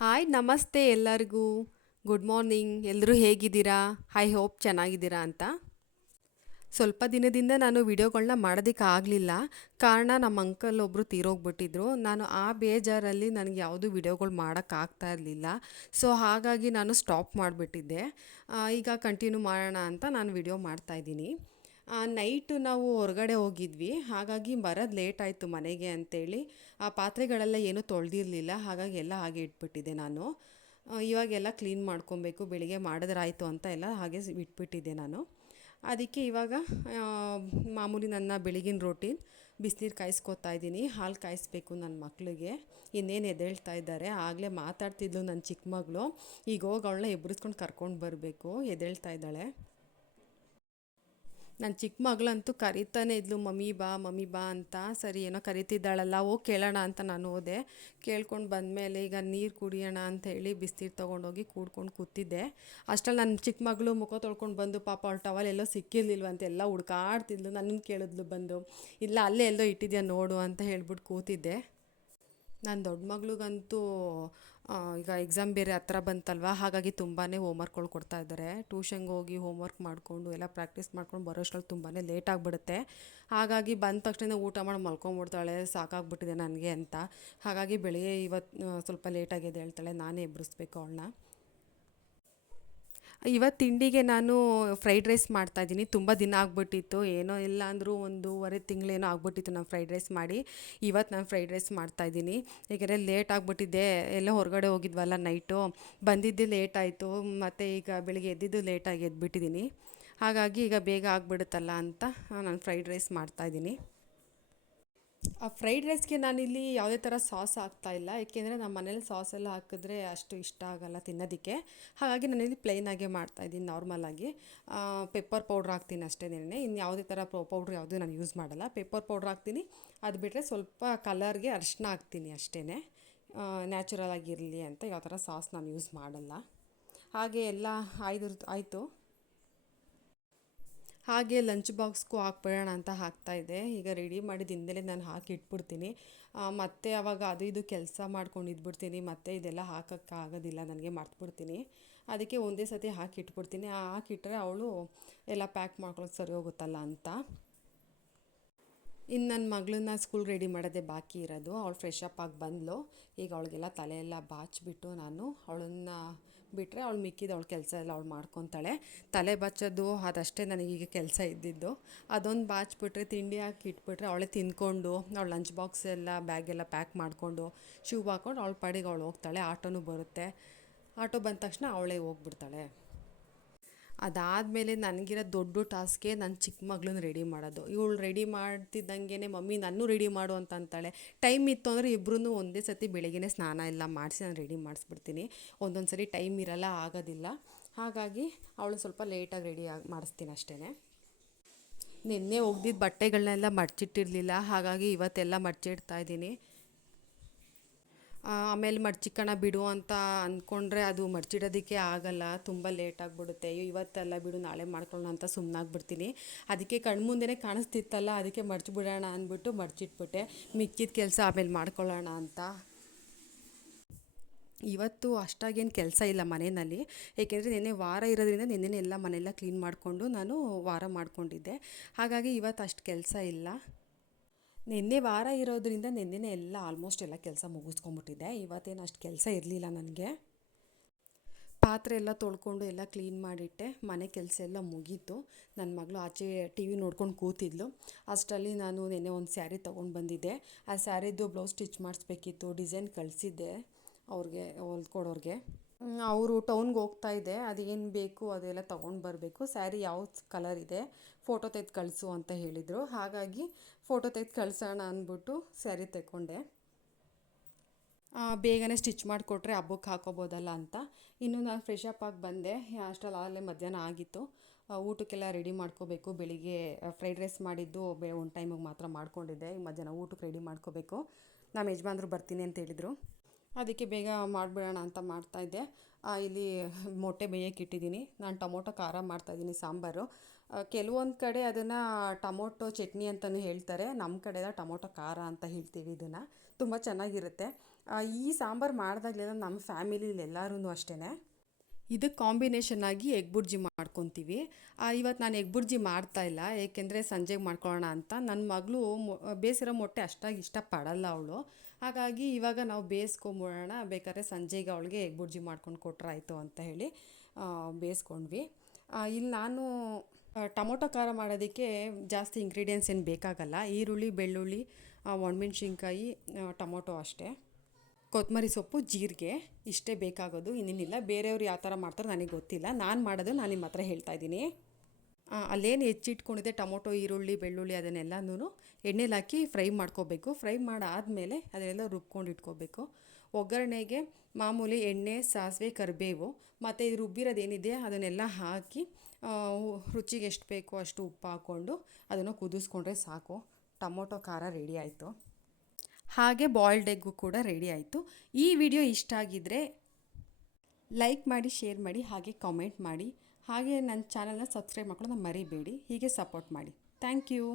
Hi ನಮಸ್ತೆ ಎಲ್ಲರಿಗೂ. Good morning. ಎಲ್ಲರೂ ಹೇಗಿದ್ದೀರಾ? ಐ ಹೋಪ್ ಚೆನ್ನಾಗಿದ್ದೀರಾ ಅಂತ. ಸ್ವಲ್ಪ ದಿನದಿಂದ ನಾನು ವಿಡಿಯೋಗಳನ್ನ ಮಾಡೋದಕ್ಕೆ ಆಗಲಿಲ್ಲ. ಕಾರಣ ನಮ್ಮ ಅಂಕಲ್ ಒಬ್ಬರು ತೀರೋಗ್ಬಿಟ್ಟಿದ್ರು. ನಾನು ಆ ಬೇಜಾರಲ್ಲಿ ನನಗೆ ಯಾವುದೂ ವಿಡಿಯೋಗಳು ಮಾಡೋಕ್ಕಾಗ್ತಾ ಇರಲಿಲ್ಲ. ಸೊ ಹಾಗಾಗಿ ನಾನು ಸ್ಟಾಪ್ ಮಾಡಿಬಿಟ್ಟಿದ್ದೆ. ಈಗ ಕಂಟಿನ್ಯೂ ಮಾಡೋಣ ಅಂತ ನಾನು ವಿಡಿಯೋ ಮಾಡ್ತಾಯಿದ್ದೀನಿ. ನೈಟು ನಾವು ಹೊರಗಡೆ ಹೋಗಿದ್ವಿ, ಹಾಗಾಗಿ ಬರೋದು ಲೇಟ್ ಆಯಿತು ಮನೆಗೆ ಅಂತೇಳಿ ಆ ಪಾತ್ರೆಗಳೆಲ್ಲ ಏನೂ ತೊಳೆದಿರಲಿಲ್ಲ. ಹಾಗಾಗಿ ಎಲ್ಲ ಹಾಗೆ ಇಟ್ಬಿಟ್ಟಿದ್ದೆ ನಾನು. ಇವಾಗೆಲ್ಲ ಕ್ಲೀನ್ ಮಾಡ್ಕೊಬೇಕು, ಬೆಳಿಗ್ಗೆ ಮಾಡಿದ್ರಾಯ್ತು ಅಂತ ಎಲ್ಲ ಹಾಗೆ ಇಟ್ಬಿಟ್ಟಿದ್ದೆ ನಾನು. ಅದಕ್ಕೆ ಇವಾಗ ಮಾಮೂಲಿ ನನ್ನ ಬೆಳಗಿನ ರೋಟೀನ್ ಬಿಸಿನೀರು ಕಾಯಿಸ್ಕೊತಾ ಇದ್ದೀನಿ. ಹಾಲು ಕಾಯಿಸ್ಬೇಕು ನನ್ನ ಮಕ್ಕಳಿಗೆ. ಇನ್ನೇನು ಎದ್ದೇಳ್ತಾ ಇದ್ದಾರೆ. ಆಗಲೇ ಮಾತಾಡ್ತಿದ್ಲು ನನ್ನ ಚಿಕ್ಕ ಮಗಳು. ಈಗ ಹೋಗಿ ಅವಳನ್ನ ಎಬ್ಬರಿಸ್ಕೊಂಡು ಕರ್ಕೊಂಡು ಬರಬೇಕು, ಎದ್ದೇಳ್ತಾ ಇದ್ದಾಳೆ. ನನ್ನ ಚಿಕ್ಕ ಮಗಳಂತೂ ಕರೀತಾನೆ ಇದ್ಲು, ಮಮ್ಮಿ ಬಾ ಮಮ್ಮಿ ಬಾ ಅಂತ. ಸರಿ ಏನೋ ಕರಿತಿದ್ದಾಳಲ್ಲ, ಹೋಗಿ ಕೇಳೋಣ ಅಂತ ನಾನು ಹೋದೆ. ಕೇಳ್ಕೊಂಡು ಬಂದಮೇಲೆ ಈಗ ನೀರು ಕುಡಿಯೋಣ ಅಂತ ಹೇಳಿ ಬಿಸಿನೀರು ತೊಗೊಂಡೋಗಿ ಕೂಡ್ಕೊಂಡು ಕೂತಿದ್ದೆ. ಅಷ್ಟರಲ್ಲಿ ನನ್ನ ಚಿಕ್ಕ ಮಗಳು ಮುಖ ತೊಳ್ಕೊಂಡು ಬಂದು, ಪಾಪ ಅವಳು ಟವಲ್ ಎಲ್ಲೋ ಸಿಕ್ಕಿರ್ಲಿಲ್ವಂತ ಎಲ್ಲ ಹುಡ್ಕಾಡ್ತಿದ್ಲು. ನನ್ನನ್ನು ಕೇಳಿದ್ಲು ಬಂದು, ಇಲ್ಲ ಅಲ್ಲೇ ಎಲ್ಲೋ ಇಟ್ಟಿದ್ಯಾ ನೋಡು ಅಂತ ಹೇಳ್ಬಿಟ್ಟು ಕೂತಿದ್ದೆ. ನನ್ನ ದೊಡ್ಡ ಮಗಳಿಗಂತೂ ಈಗ ಎಕ್ಸಾಮ್ ಬೇರೆ ಹತ್ರ ಬಂತಲ್ವ, ಹಾಗಾಗಿ ತುಂಬಾ ಹೋಮ್ವರ್ಕ್ಗಳು ಕೊಡ್ತಾ ಇದ್ದಾರೆ. ಟ್ಯೂಷನ್ಗೆ ಹೋಗಿ ಹೋಮ್ವರ್ಕ್ ಮಾಡಿಕೊಂಡು ಎಲ್ಲ ಪ್ರಾಕ್ಟೀಸ್ ಮಾಡ್ಕೊಂಡು ಬರೋಷ್ಟ್ರಲ್ಲಿ ತುಂಬಾ ಲೇಟ್ ಆಗಿಬಿಡುತ್ತೆ. ಹಾಗಾಗಿ ಬಂದ ತಕ್ಷಣ ಊಟ ಮಾಡಿ ಮಲ್ಕೊಂಬಿಡ್ತಾಳೆ, ಸಾಕಾಗ್ಬಿಟ್ಟಿದೆ ನನಗೆ ಅಂತ. ಹಾಗಾಗಿ ಬೆಳಿಗ್ಗೆ ಇವತ್ತು ಸ್ವಲ್ಪ ಲೇಟಾಗಿದೆ ಹೇಳ್ತಾಳೆ, ನಾನೇ ಎಬ್ಬರಿಸ್ಬೇಕು ಅವಳನ್ನ. ಇವತ್ತು ತಿಂಡಿಗೆ ನಾನು ಫ್ರೈಡ್ ರೈಸ್ ಮಾಡ್ತಾಯಿದ್ದೀನಿ. ತುಂಬ ದಿನ ಆಗ್ಬಿಟ್ಟಿತ್ತು, ಏನೋ ಇಲ್ಲ ಅಂದರೂ 1.5 ತಿಂಗಳೇನೋ ಆಗ್ಬಿಟ್ಟಿತ್ತು ನಾನು ಫ್ರೈಡ್ ರೈಸ್ ಮಾಡಿ. ಇವತ್ತು ನಾನು ಫ್ರೈಡ್ ರೈಸ್ ಮಾಡ್ತಾಯಿದ್ದೀನಿ. ಏಕೆಂದರೆ ಲೇಟ್ ಆಗಿಬಿಟ್ಟಿದ್ದೆ, ಎಲ್ಲ ಹೊರಗಡೆ ಹೋಗಿದ್ವಲ್ಲ ನೈಟು, ಬಂದಿದ್ದೆ ಲೇಟ್ ಆಯಿತು. ಮತ್ತು ಈಗ ಬೆಳಿಗ್ಗೆ ಎದ್ದಿದ್ದು ಲೇಟಾಗಿ ಎದ್ಬಿಟ್ಟಿದ್ದೀನಿ. ಹಾಗಾಗಿ ಈಗ ಬೇಗ ಆಗಿಬಿಡುತ್ತಲ್ಲ ಅಂತ ನಾನು ಫ್ರೈಡ್ ರೈಸ್ ಮಾಡ್ತಾಯಿದ್ದೀನಿ. ಆ ಫ್ರೈಡ್ ರೈಸ್ಗೆ ನಾನಿಲ್ಲಿ ಯಾವುದೇ ಥರ ಸಾಸ್ ಹಾಕ್ತಾಯಿಲ್ಲ, ಏಕೆಂದರೆ ನಮ್ಮ ಮನೇಲಿ ಸಾಸ್ ಎಲ್ಲ ಹಾಕಿದ್ರೆ ಅಷ್ಟು ಇಷ್ಟ ಆಗೋಲ್ಲ ತಿನ್ನೋದಕ್ಕೆ. ಹಾಗಾಗಿ ನಾನಿಲ್ಲಿ ಪ್ಲೈನಾಗೆ ಮಾಡ್ತಾಯಿದ್ದೀನಿ, ನಾರ್ಮಲಾಗಿ. ಪೆಪ್ಪರ್ ಪೌಡ್ರ್ ಹಾಕ್ತೀನಿ ಅಷ್ಟೇನೆ, ಇನ್ನು ಯಾವುದೇ ಥರ ಪೌಡ್ರ್ ಯಾವುದೂ ನಾನು ಯೂಸ್ ಮಾಡಲ್ಲ. ಪೆಪ್ಪರ್ ಪೌಡ್ರ್ ಹಾಕ್ತೀನಿ, ಅದು ಬಿಟ್ಟರೆ ಸ್ವಲ್ಪ ಕಲರ್ಗೆ ಅರಿಶಿನ ಹಾಕ್ತೀನಿ ಅಷ್ಟೇ. ನ್ಯಾಚುರಲ್ ಆಗಿರಲಿ ಅಂತ ಯಾವ ಥರ ಸಾಸ್ ನಾನು ಯೂಸ್ ಮಾಡಲ್ಲ. ಹಾಗೆ ಎಲ್ಲ ಆಯಿತು. ಹಾಗೆ ಲಂಚ್ ಬಾಕ್ಸ್ಗೂ ಹಾಕ್ಬಿಡೋಣ ಅಂತ ಹಾಕ್ತಾಯಿದ್ದೆ. ಈಗ ರೆಡಿ ಮಾಡಿದ ಹಿಂದೆಲೇ ನಾನು ಹಾಕಿ ಇಟ್ಬಿಡ್ತೀನಿ. ಮತ್ತು ಆವಾಗ ಅದು ಇದು ಕೆಲಸ ಮಾಡ್ಕೊಂಡು ಇದ್ಬಿಡ್ತೀನಿ, ಮತ್ತು ಇದೆಲ್ಲ ಹಾಕೋಕ್ಕಾಗೋದಿಲ್ಲ ನನಗೆ, ಮರ್ತುಬಿಡ್ತೀನಿ. ಅದಕ್ಕೆ ಒಂದೇ ಸತಿ ಹಾಕಿ ಇಟ್ಬಿಡ್ತೀನಿ. ಹಾಕಿಟ್ರೆ ಅವಳು ಎಲ್ಲ ಪ್ಯಾಕ್ ಮಾಡ್ಕೊಳ್ಳೋಕೆ ಸರಿ ಹೋಗುತ್ತಲ್ಲ ಅಂತ. ಇನ್ನು ನನ್ನ ಮಗಳನ್ನ ಸ್ಕೂಲ್ ರೆಡಿ ಮಾಡೋದೇ ಬಾಕಿ ಇರೋದು. ಅವಳು ಫ್ರೆಶ್ ಅಪ್ ಆಗಿ ಬಂದಳು. ಈಗ ಅವಳಿಗೆಲ್ಲ ತಲೆ ಎಲ್ಲ ಬಾಚಿಬಿಟ್ಟು ನಾನು ಅವಳನ್ನು ಬಿಟ್ಟರೆ ಅವಳು ಮಿಕ್ಕಿದ ಅವಳ ಕೆಲಸ ಎಲ್ಲ ಅವಳು ಮಾಡ್ಕೊತಾಳೆ. ತಲೆ ಬಚ್ಚೋದು ಅದಷ್ಟೇ ನನಗೀಗ ಕೆಲಸ ಇದ್ದಿದ್ದು. ಅದೊಂದು ಬಾಚಿಬಿಟ್ರೆ, ತಿಂಡಿ ಹಾಕಿ ಇಟ್ಬಿಟ್ರೆ ಅವಳೇ ತಿಂದ್ಕೊಂಡು ಅವಳು ಲಂಚ್ ಬಾಕ್ಸ್ ಎಲ್ಲ ಬ್ಯಾಗೆಲ್ಲ ಪ್ಯಾಕ್ ಮಾಡಿಕೊಂಡು ಶೂ ಹಾಕ್ಕೊಂಡು ಅವಳ ಪಾಡಿಗೆ ಅವಳು ಹೋಗ್ತಾಳೆ. ಆಟೋನೂ ಬರುತ್ತೆ. ಆಟೋ ಬಂದ ತಕ್ಷಣ ಅವಳೇ ಹೋಗ್ಬಿಡ್ತಾಳೆ. ಅದಾದಮೇಲೆ ನನಗಿರೋ ದೊಡ್ಡ ಟಾಸ್ಕೇ ನನ್ನ ಚಿಕ್ಕ ಮಗಳನ್ನ ರೆಡಿ ಮಾಡೋದು. ಇವಳು ರೆಡಿ ಮಾಡ್ತಿದ್ದಂಗೆ, ಮಮ್ಮಿ ನನ್ನೂ ರೆಡಿ ಮಾಡು ಅಂತ ಅಂತಾಳೆ. ಟೈಮ್ ಇತ್ತು ಅಂದರೆ ಇಬ್ಬರೂ ಒಂದೇ ಸತಿ ಬೆಳಗ್ಗೆನೇ ಸ್ನಾನ ಎಲ್ಲ ಮಾಡಿಸಿ ನಾನು ರೆಡಿ ಮಾಡಿಸ್ಬಿಡ್ತೀನಿ. ಒಂದೊಂದು ಸರಿ ಟೈಮ್ ಇರಲ್ಲ, ಆಗೋದಿಲ್ಲ. ಹಾಗಾಗಿ ಅವಳು ಸ್ವಲ್ಪ ಲೇಟಾಗಿ ಮಾಡಿಸ್ತೀನಿ ಅಷ್ಟೇ. ನಿನ್ನೆ ಒಗ್ದಿದ್ದ ಬಟ್ಟೆಗಳನ್ನೆಲ್ಲ ಮಡಚಿಟ್ಟಿರಲಿಲ್ಲ, ಹಾಗಾಗಿ ಇವತ್ತೆಲ್ಲ ಮಡಚಿಡ್ತಾ ಇದ್ದೀನಿ. ಆಮೇಲೆ ಮಡ್ಚಿಕ್ಕಣ ಬಿಡು ಅಂತ ಅಂದ್ಕೊಂಡ್ರೆ ಅದು ಮಡ್ಚಿಡೋದಕ್ಕೆ ಆಗಲ್ಲ, ತುಂಬ ಲೇಟ್ ಆಗಿಬಿಡುತ್ತೆ. ಇವತ್ತೆಲ್ಲ ಬಿಡು ನಾಳೆ ಮಾಡ್ಕೊಳ್ಳೋಣ ಅಂತ ಸುಮ್ಮನಾಗ್ಬಿಡ್ತೀನಿ. ಅದಕ್ಕೆ ಕಣ್ಮುಂದೆನೇ ಕಾಣಿಸ್ತಿತ್ತಲ್ಲ, ಅದಕ್ಕೆ ಮಡ್ಚಿಬಿಡೋಣ ಅಂದ್ಬಿಟ್ಟು ಮಡ್ಚಿಟ್ಬಿಟ್ಟೆ. ಮಿಕ್ಕಿದ ಕೆಲಸ ಆಮೇಲೆ ಮಾಡ್ಕೊಳ್ಳೋಣ ಅಂತ. ಇವತ್ತು ಅಷ್ಟಾಗೇನು ಕೆಲಸ ಇಲ್ಲ ಮನೆಯಲ್ಲಿ, ಏಕೆಂದರೆ ನಿನ್ನೆ ವಾರ ಇರೋದ್ರಿಂದ ನಿನ್ನೆನೇ ಎಲ್ಲ ಮನೆಯೆಲ್ಲ ಕ್ಲೀನ್ ಮಾಡಿಕೊಂಡು ನಾನು ವಾರ ಮಾಡ್ಕೊಂಡಿದ್ದೆ. ಹಾಗಾಗಿ ಇವತ್ತು ಅಷ್ಟು ಕೆಲಸ ಇಲ್ಲ. ನಿನ್ನೆ ವಾರ ಇರೋದ್ರಿಂದ ನಿನ್ನೆನೇ ಎಲ್ಲ ಆಲ್ಮೋಸ್ಟ್ ಎಲ್ಲ ಕೆಲಸ ಮುಗಿಸ್ಕೊಂಬಿಟ್ಟಿದ್ದೆ. ಇವತ್ತೇನು ಅಷ್ಟು ಕೆಲಸ ಇರಲಿಲ್ಲ ನನಗೆ. ಪಾತ್ರೆ ಎಲ್ಲ ತೊಳ್ಕೊಂಡು ಎಲ್ಲ ಕ್ಲೀನ್ ಮಾಡಿಟ್ಟೆ. ಮನೆ ಕೆಲಸ ಎಲ್ಲ ಮುಗೀತು. ನನ್ನ ಮಗಳು ಆಚೆ ಟಿ ವಿ ನೋಡ್ಕೊಂಡು ಕೂತಿದ್ಲು. ಅಷ್ಟರಲ್ಲಿ ನಾನು ನಿನ್ನೆ ಒಂದು ಸ್ಯಾರಿ ತೊಗೊಂಡು ಬಂದಿದ್ದೆ. ಆ ಸ್ಯಾರಿದು ಬ್ಲೌಸ್ ಸ್ಟಿಚ್ ಮಾಡಿಸ್ಬೇಕಿತ್ತು. ಡಿಸೈನ್ ಕಳಿಸಿದ್ದೆ ಅವ್ರಿಗೆ, ಹೊಲ್ಕೊಡೋರಿಗೆ. ಅವರು ಟೌನ್ಗೆ ಹೋಗ್ತಾ ಇದೆ, ಅದೇನು ಬೇಕು ಅದೆಲ್ಲ ತೊಗೊಂಡು ಬರಬೇಕು. ಸ್ಯಾರಿ ಯಾವ ಕಲರ್ ಇದೆ ಫೋಟೋ ತೆಗೆದು ಕಳಿಸು ಅಂತ ಹೇಳಿದರು. ಹಾಗಾಗಿ ಫೋಟೋ ತೆಗೆದು ಕಳಿಸೋಣ ಅಂದ್ಬಿಟ್ಟು ಸ್ಯಾರಿ ತೆಕ್ಕೊಂಡೆ. ಬೇಗನೆ ಸ್ಟಿಚ್ ಮಾಡಿಕೊಟ್ರೆ ಹಬ್ಬಕ್ಕೆ ಹಾಕೋಬೋದಲ್ಲ ಅಂತ. ಇನ್ನು ನಾನು ಫ್ರೆಶ್ ಅಪ್ ಆಗಿ ಬಂದೆ. ಅಷ್ಟರಲ್ಲಿ ಆಗಲೇ ಮಧ್ಯಾಹ್ನ ಆಗಿತ್ತು. ಊಟಕ್ಕೆಲ್ಲ ರೆಡಿ ಮಾಡ್ಕೋಬೇಕು. ಬೆಳಿಗ್ಗೆ ಫ್ರೈಡ್ ರೈಸ್ ಮಾಡಿದ್ದು ಒಂದು ಟೈಮಿಗೆ ಮಾತ್ರ ಮಾಡ್ಕೊಂಡಿದ್ದೆ. ಈ ಮಧ್ಯಾಹ್ನ ಊಟಕ್ಕೆ ರೆಡಿ ಮಾಡ್ಕೋಬೇಕು. ನಮ್ಮ ಯಜಮಾನ್ರು ಬರ್ತೀನಿ ಅಂತ ಹೇಳಿದರು. ಅದಕ್ಕೆ ಬೇಗ ಮಾಡಿಬಿಡೋಣ ಅಂತ ಮಾಡ್ತಾಯಿದ್ದೆ. ಇಲ್ಲಿ ಮೊಟ್ಟೆ ಬೇಯಕ್ಕೆ ಇಟ್ಟಿದ್ದೀನಿ. ನಾನು ಟೊಮೊಟೊ ಖಾರ ಮಾಡ್ತಾಯಿದ್ದೀನಿ ಸಾಂಬಾರು. ಕೆಲವೊಂದು ಕಡೆ ಅದನ್ನು ಟೊಮೊಟೊ ಚಟ್ನಿ ಅಂತಲೂ ಹೇಳ್ತಾರೆ. ನಮ್ಮ ಕಡೆ ಎಲ್ಲ ಟೊಮೊಟೊ ಖಾರ ಅಂತ ಹೇಳ್ತೀವಿ ಇದನ್ನು. ತುಂಬ ಚೆನ್ನಾಗಿರುತ್ತೆ. ಈ ಸಾಂಬಾರು ಮಾಡಿದಾಗಲೆಲ್ಲ ನಮ್ಮ ಫ್ಯಾಮಿಲಿಲಿ ಎಲ್ಲರೂ ಅಷ್ಟೇ ಇದಕ್ಕೆ ಕಾಂಬಿನೇಷನ್ ಆಗಿ ಎಗ್ ಬುರ್ಜಿ ಮಾಡ್ಕೊತೀವಿ. ಇವತ್ತು ನಾನು ಎಗ್ ಬುರ್ಜಿ ಮಾಡ್ತಾಯಿಲ್ಲ, ಏಕೆಂದರೆ ಸಂಜೆಗೆ ಮಾಡ್ಕೊಳ್ಳೋಣ ಅಂತ. ನನ್ನ ಮಗಳು ಬೇಯಿಸಿರೋ ಮೊಟ್ಟೆ ಅಷ್ಟಾಗಿ ಇಷ್ಟಪಡಲ್ಲ ಅವಳು. ಹಾಗಾಗಿ ಇವಾಗ ನಾವು ಬೇಯಿಸ್ಕೊಂಬಿಡೋಣ, ಬೇಕಾದ್ರೆ ಸಂಜೆಗೆ ಅವಳಿಗೆ ಎಗ್ ಬುರ್ಜಿ ಮಾಡ್ಕೊಂಡು ಕೊಟ್ರಾಯ್ತು ಅಂತ ಹೇಳಿ ಬೇಯಿಸ್ಕೊಂಡ್ವಿ. ಇಲ್ಲಿ ನಾನು ಟೊಮೊಟೊ ಖಾರ ಮಾಡೋದಕ್ಕೆ ಜಾಸ್ತಿ ಇಂಗ್ರೀಡಿಯೆಂಟ್ಸ್ ಏನು ಬೇಕಾಗಲ್ಲ. ಈರುಳ್ಳಿ, ಬೆಳ್ಳುಳ್ಳಿ, ಒಣಮೆಣ್ಸಿನ್ಕಾಯಿ, ಟೊಮೊಟೊ ಅಷ್ಟೇ, ಕೊತ್ತಂಬರಿ ಸೊಪ್ಪು, ಜೀರಿಗೆ ಇಷ್ಟೇ ಬೇಕಾಗೋದು, ಇನ್ನೇನಿಲ್ಲ. ಬೇರೆಯವ್ರು ಯಾವ ಥರ ಮಾಡ್ತಾರೋ ನನಗೆ ಗೊತ್ತಿಲ್ಲ, ನಾನು ಮಾಡೋದು ನಾನು ನಿಮ್ಮ ಹತ್ರ ಹೇಳ್ತಾ ಇದ್ದೀನಿ. ಅಲ್ಲೇನು ಹೆಚ್ಚಿಟ್ಕೊಂಡಿದ್ದೆ ಟೊಮೊಟೊ, ಈರುಳ್ಳಿ, ಬೆಳ್ಳುಳ್ಳಿ ಅದನ್ನೆಲ್ಲನೂ ಎಣ್ಣೆಲಿ ಹಾಕಿ ಫ್ರೈ ಮಾಡ್ಕೋಬೇಕು. ಫ್ರೈ ಮಾಡಾದಮೇಲೆ ಅದನ್ನೆಲ್ಲ ರುಬ್ಕೊಂಡು ಇಟ್ಕೋಬೇಕು. ಒಗ್ಗರಣೆಗೆ ಮಾಮೂಲಿ ಎಣ್ಣೆ, ಸಾಸಿವೆ, ಕರಿಬೇವು ಮತ್ತು ಇದು ರುಬ್ಬಿರೋದೇನಿದೆ ಅದನ್ನೆಲ್ಲ ಹಾಕಿ ರುಚಿಗೆ ಎಷ್ಟು ಬೇಕೋ ಅಷ್ಟು ಉಪ್ಪು ಹಾಕ್ಕೊಂಡು ಅದನ್ನು ಕುದಿಸ್ಕೊಂಡ್ರೆ ಸಾಕು. ಟೊಮೊಟೊ ಖಾರ ರೆಡಿ ಆಯಿತು. ಹಾಗೆ ಬಾಯ್ಲ್ಡ್ ಎಗ್ಗು ಕೂಡ ರೆಡಿ ಆಯಿತು. ಈ ವಿಡಿಯೋ ಇಷ್ಟ ಆಗಿದ್ದರೆ ಲೈಕ್ ಮಾಡಿ, ಶೇರ್ ಮಾಡಿ, ಹಾಗೆ ಕಾಮೆಂಟ್ ಮಾಡಿ. ಹಾಗೆ ನನ್ನ ಚಾನಲ್ನ ಸಬ್ಸ್ಕ್ರೈಬ್ ಮಾಡ್ಕೊಳ್ಳೋದು ಮರಿಬೇಡಿ. ಹೀಗೆ ಸಪೋರ್ಟ್ ಮಾಡಿ. Thank you.